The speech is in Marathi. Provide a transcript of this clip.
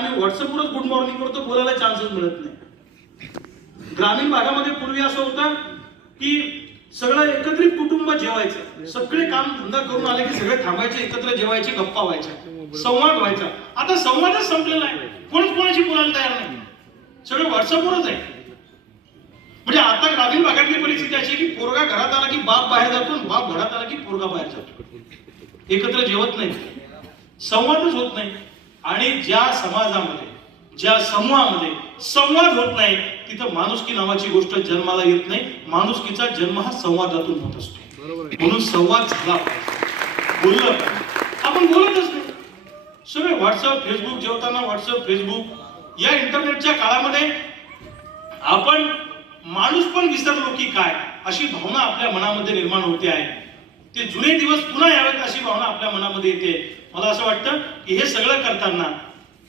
आम्ही व्हॉट्सअपवरच गुड मॉर्निंग करतो बोलायला चान्सेस मिळत नाही. ग्रामीण भागामध्ये पूर्वी असं होतं की सगळं एकत्रित कुटुंब जेवायचं. सगळे काम धंदा करून आले की सगळे थांबायचे एकत्र जेवायचे गप्पा व्हायच्या संवाद व्हायचा. आता संवादच संपलेला आहे. कोणच कोणाशी बोलायला तयार नाही. सगळं व्हॉट्सअपवरच आहे. म्हणजे आता ग्रामीण भागातली परिस्थिती अशी की पोरगा घरात आला की बाप बाहेर जातो बाप घरात आला की पोरगा बाहेर जातो. एकत्र जेवत नाही. संवादच होत नाही. आणि ज्या समाजामध्ये ज्या समूहामध्ये संवाद होत नाही तिथं माणुसकी नावाची गोष्ट जन्माला येत नाही. माणुसकीचा जन्म हा संवादातून होत असतो. म्हणून संवाद झाला. बोललं. आपण बोलतच नाही. सगळे व्हॉट्सअप फेसबुक जेवताना व्हॉट्सअप फेसबुक या इंटरनेटच्या काळामध्ये आपण माणूस पण विसरलो की काय अशी भावना आपल्या मनामध्ये निर्माण होते आहे. ते जुने दिवस पुन्हा यावेत अशी भावना आपल्या मनामध्ये येते. मला असं वाटतं की हे सगळं करताना